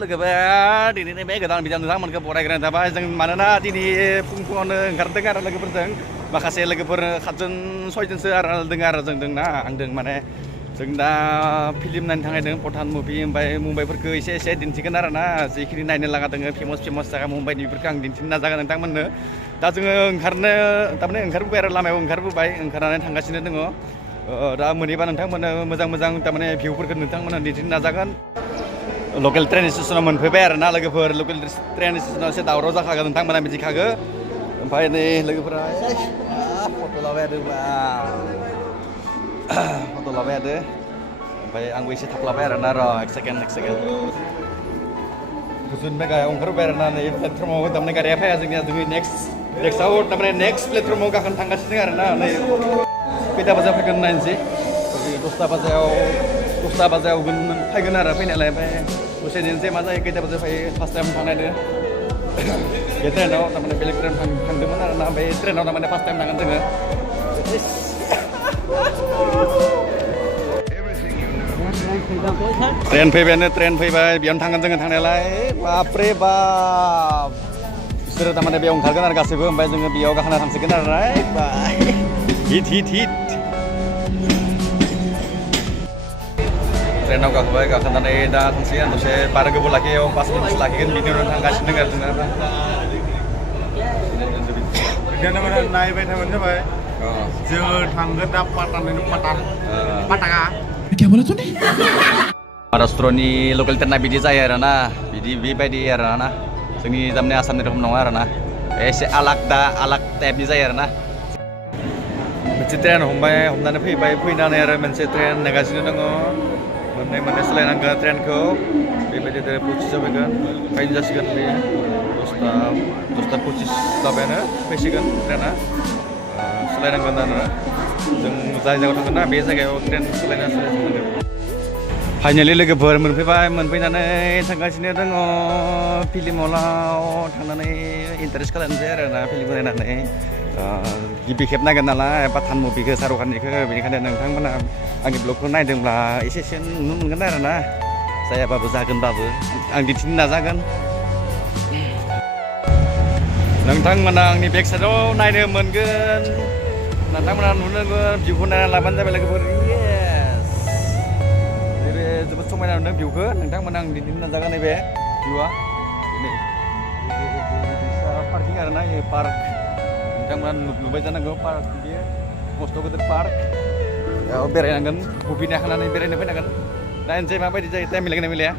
लोगोफोर दिनैनि बे गोदान बिजाब नोंथांमोनखौ बरायग्रोनाय थाबाय जों मानोना दिनै फुङावनो ओंखारदों आरो लोगोफोरजों माखासे लोगोफोर 7 जन 6 जनसो आरो दङ आरो जों ना आंदों माने जों दा फिल्म नायनो थांदों पठान मुभि ओमफ्राय मुम्बाइफोरखौ एसे दिन्थिगोन आरो ना जिखिनि नायनो लागा दङ फेमास जायगा मुम्बाइनि बेफोरखौ आं दिन्थिनो नाजागोन नोंथांमोननो दा जोङो ओंखारनो थारमाने ओंखारबोबाय आरो लामायाव ओंखारबोबाय ओंखारनानै थांगासिनो दङ दा मोनहैबा नोंथांमोननो मोजां तारमाने भिउफोरखौ नोंथांमोननो दिन्थिनो नाजागोन लकेल ट्रेन स्टेशनाव मोनफैबाय आरो ना लोगोफोर लकेल ट्रेन स्टेशनाव एसे दावराव जाखागोन नोंथांमोना मिथिखागो ओमफ्राय नै लोगोफोरा फट' लाबाय आरो फट' लाबाय आरो ओमफ्राय आंबो एसे थाब लाबाय आरो ना र' एक सेकेन्ड गोजोनबाय गायाव ओंखारबाय आरो ना नै प्लेटफर्माव तारमाने गारिया फैया जोंनिया जोङो नेक्स्टआव तारमाने नेक्स्ट प्लेटफर्माव गाखोनो थांगासिनो आरो ना नै खैथा बाजायाव फैगोन नायनोसै 10 बाजायाव फैगोन आरो फैनायालाय ओमफ्राय दसे दिनसै मा जायो खैथा बाजायाव फैयो फार्स्ट टाइम थांनायनो बे ट्रेनाव तारमाने बेलेग ट्रेन थांदोंमोन आरो ना ओमफ्राय ट्रेनाव तारमाने फार्स्ट टाइम थांगोन जोङो ट्रेन फैबाय बेयावनो थांगोन जोङो थांनायालाय बापरे बाप बिसोरो तारमाने बेयाव ओंखारगोन आरो गासैबो ओमफ्राय जोङो बेयाव गाखोना थांसिगोन आरो हिट ट्रेनाव गाखोनानै दा थांसिगोन दसे बारा गोबाव लाखियो 5 मिनिटसो लाखिगोन बिनि उनाव थांगासिनो दङ जोंना नायबाय थाबानो जाबाय जोङो थांगोन दा पाटाका महाराष्ट्रनि लकेल ट्रेना बिदि जायो आरो ना बेबायदि आरो ना जोंनि तारमाने आसामनि रखम नङा आरो ना एसे आलाग टाइपनि जायो आरो ना मोनसे ट्रेन हमनानै फैनानै आरो मोनसे ट्रेन नेगासिनो दङ मोननै सोलायनांगोन ट्रेनखौ बेबायदि 25 फैगोन फैनो जासिगोन बे 10:25 जाबायानो फैसिगोन ट्रेना सोलायनांगोन आरो जों जाय जायगायाव थांगोन ना बे जायगायाव ट्रेन सोलायनांगोन फाइनालि लोगोफोर मोनफैनानै थांगासिनो दङ फिल्म हलाव थांनानै इन्टारेस्ट खालामनोसै आरो ना फिल्मखौ नायनानै गिबि खेब नायगोन नालाय पाठान मुभिखौ शाहरुख खाननिखौ बेनिखायनो नोंथांमोना आंनि ब्लगखौ नायदोंब्ला एसे नुनो मोनगोन आरो ना जायाबाबो जागोनबाबो आं दिन्थिनो नाजागोन नोंथांमोना आंनि बेक साइडआव नायनो मोनगोन नोंथांमोना नुनो मोनगोन भिउखौ नायना लाबानो जाबाय लोगोफोर जोबोद समायना नुदों भिउखौ नोंथांमोना आं दिन्थिनो नाजागोन नैबे भिउआ पार्किं आरो ना पार्क नोंथांमोना नुबाय जानांगौ पार्क बियो मस्त' गिदिर पार्क बेयाव बेरायनांगोन मुभि नायखांनानै बेरायनो फैनांगोन नायनोसै माबायदि जायो टाइम मिलायगोन ना मिलाया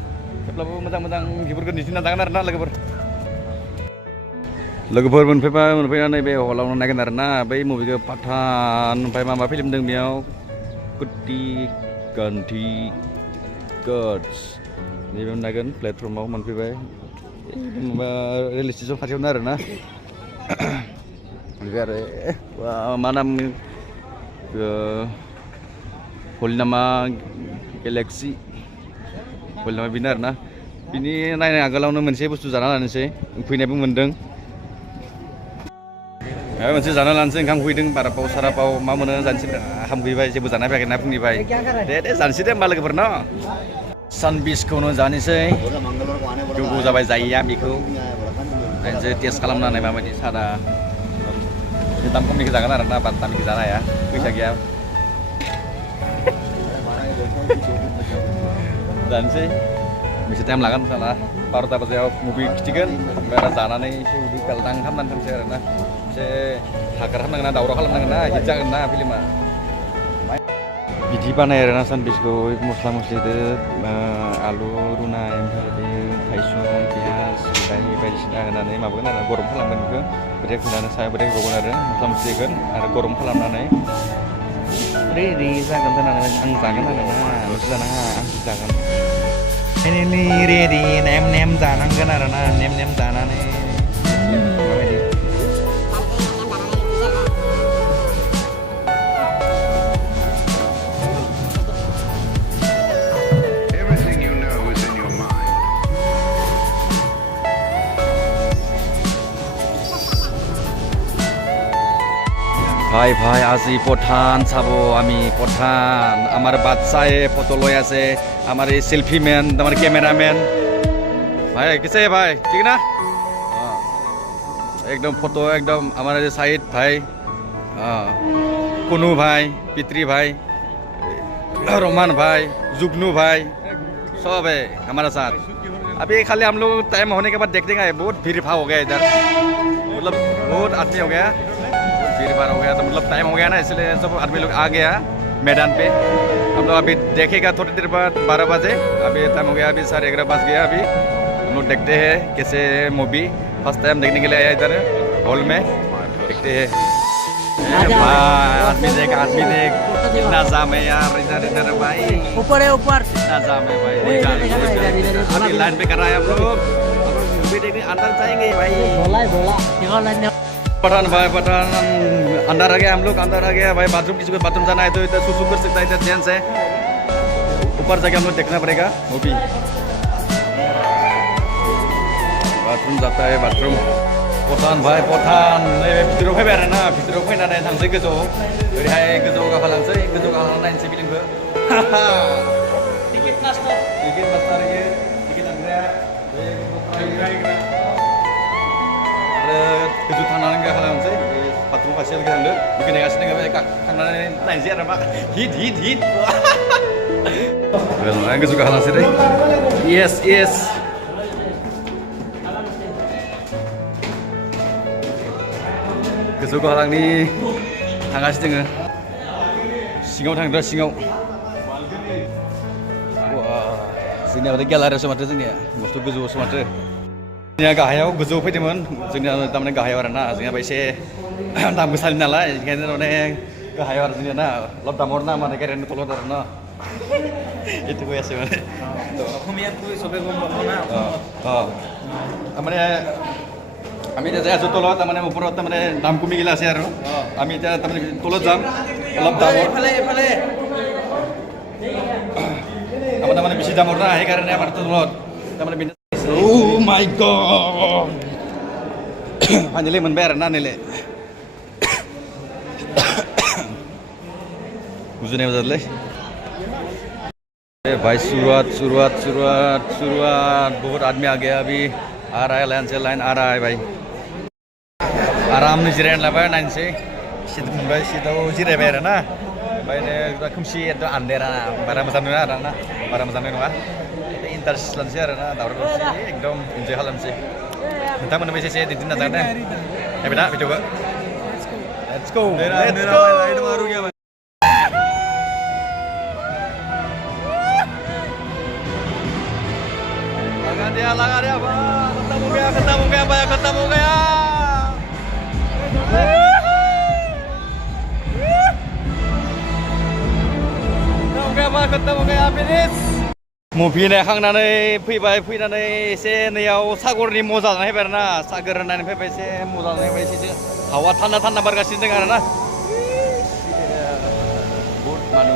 थेवब्लाबो मोजां भिउफोरखौ दिन्थिनो नाजागोन आरो ना लोगोफोर मोनफैनानै बे हलावनो नायगोन आरो ना बै मुभिखौ पाठान ओमफ्राय मा फिल्म दं बेयाव कुट्टि गान्धी गड्स नैबे नायगोन प्लेटफर्माव मोनफैबाय माबा रेल स्टेसन खाथियावनो आरो ना ओमफ्राय आरो मा नाम हलिनामा गेलेक्सि हलिनामा बेनो आरो ना बिनि नायनाय आगोलावनो मोनसे बुस्थु जाना लानोसै फैनायबो मोनदों मोनसे जाना लानोसै ओंखाम उखैदों बारा पाव सारा पाव मा मोनो जानोसै ओंखाम उखैबाय जेबो जानाय फैयाखै ना फुंनिफ्राय दे जानोसै दे होमबा लोगोफोर न सानबिसखौनो जानोसै गोबाव जाबाय जायैया बेखौ नायनोसै टेस्ट खालामनानै माबायदि सादा दाम खमनिखौ जागोन आरो ना बारा दामिखौ जानो हाया फैसा गैया जानोसै बेसे टाइम लागोन साला 12 बाजायाव मुभि खिथिगोन ओमफ्राय जानानै एसे उदै गालदां खालामनानै थांसै आरो ना एसे हाग्रा खालामनांगोन ना दावराव खालामनांगोन ना हिट जागोन ना फिल्मा बिदि बानाय आरो ना सानबिसखौ मस्ला मस्लिदो आलु रुनाय ओमफ्राय बे थाइसुम पियास बिलाहि बायदिसिना होनानै माबागोन आरो गरम खालामगोन बेखौ ब्रेक होनानै सायाव ब्रेक होबावगोन आरो मस्ला मस्लि होगोन आरो गरम खालामनानै रेडि जागोन जानानै आं जागोन आरो ना नोंसो जानाङा आंसो जागोन फाइनेलि रेडि नेम जानांगोन आरो ना नेम जानानै माबायदि ভাই আজি পঠান চাব আমি পঠান আমার বাচ্চায়ে ফটো লৈ আছে আমার এই সেলফি ম্যান আমার ক্যামেরাম্যান भाई कैसे है भाई ठीक ना एकदम फोटो एकदम हमारे साहिद भाई कुनू भाई पितरी भाई रोमान भाई जुगनू भाई सब है हमारे साथ अभी खाली हम लोग टाइम होने के बाद देखते हैं बहुत भीड़ भाड़ हो गया इधर मतलब बहुत आदमी हो गया भीड़ भाड़ हो गया तो मतलब टाइम हो गया ना इसलिए सब आदमी लोग आ गया मैदान पे हम लोग अभी देखेगा थोड़ी देर बाद 12 बजे अभी टाइम हो गया अभी 11:30 बज गया अभी हम लोग देखते हैं कैसे मूवी फर्स्ट टाइम देखने के लिए आया इधर हॉल में देखते हैं आदमी देख कितना जाम है यार इधर इधर भाई ऊपर है ऊपर कितना जाम है भाई अभी लाइन पे कर रहा है हम लोग मूवी देखने अंदर जाएंगे भाई बोला लाइन पठान भाई पठान अंदर आ गया हम लोग अंदर आ गया भाई बाथरूम किसी को बाथरूम जाना है तो इधर सुसु कर सकता है इधर जेंट्स है ऊपर जाके हम लोग देखना पड़ेगा मूवी बाथरूम जाता है बाथरूम पठान भाई पठान भितराव फैबाय आरो ना भितराव फैनानै थांसै गोजौआव ओरैहाय गोजौआव गाखोलांसै गोजौआव गाखोनानै नायनोसै फिल्मखौ टिकेट मास्टार इयो टिकेट दानग्राया आरो गोजौ थांनानै गाखोलांसै बाथरुम खाथियाव थांदो बेखौ नेगासिनो दङ थांनानै नायनोसै आरो मा हिट गोजौ गाखोलांसै दै येस गोजौ गाहालांनि थांगासिनो दोङो सिङाव थांदों सिङाव जोंनिया माथो गेलारियावसो माथो जोंनिया मस्थ' गोजौआवसो माथो जोंनिया गाहायाव गोजौआव फैदोंमोन जोंनिया थारमाने गाहायाव आरो ना जोंनिया एसे दाम गोसानि नालाय ओंखायनो माने गाहायाव आरो जोंनिया ना अलप दामर ना माने गारियानो तলত आरो ना এইটো কৈ আছে মানে অসমীয়াতকৈ চবে গম পাব না তাৰমানে আমি এতিয়া যাই আছোঁ তলত তাৰমানে ওপৰত তাৰমানে দাম কমি গ'লে আছে আৰু আমি এতিয়া তাৰমানে তলত যাম অলপ দামৰ আমাৰ তাৰমানে বেছি দামৰ না সেইকাৰণে আমাৰ তলত তাৰমানে माय गॉड फाइनली मोनबाय आरो ना नेले गुजुनाय जादोंलै भाई शुरुआत बहुत आदमी आ गया अभी आ रहा है लाइन से लाइन आ रहा है भाई आराम से जिरायना लाबाय नायनोसै सीट मोनबाय सीटआव जिरायबाय आरो ना ओमफ्राय खोमसि एकदम आन्देरा बारा मोजां नङा आरो ना बारा मोजां नङा इन्टारेस्ट लानोसै आरो ना दावराव दावसि एकदम इन्जय खालामनोसै नोंथांमोननोबो एसे दिन्थिनो नाजागोन नायबाय ना भिडिअखौ लेट्स गो लगा दिया खत्म हो गया भाई खत्म हो गया खत्म हो गया फिनिश मुभि नायखांनानै फैनानै एसे नैयाव सागरनि मजा लानाय फैबाय आरोना सागोर होननानै फैबाय एसे मजा लानाय फैबाय एसे हावा थान्दा बारगासिनो दं आरोना बहुत मानु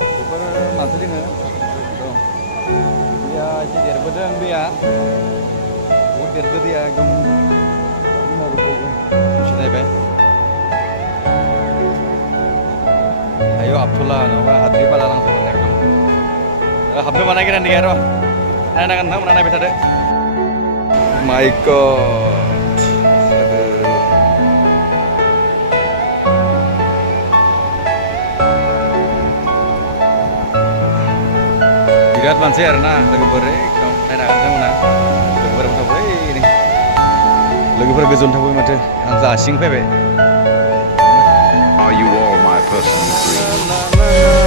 बेफोर मानसि दोङो दैया एसे देरबोदों दैया बहुत देरबोदों दैया एकदम सिनायबाय आयौ हाबथ'ला नङाबा हाद्रि बाला नांजोबगोन एकदम हाबनो बानायगोन गैया र' नायनांगोन नोंथांमोना नायबाय थादो माय गड बिराद मानसि आरोना लोगोफोर एकदम नायनो हागोन नोंथांमोना लोगोफोराबो थाबाय लोगोफोरा गोजौआवनो थाबाय माथो आं जा सिं फैबाय Are you all my personal dreams?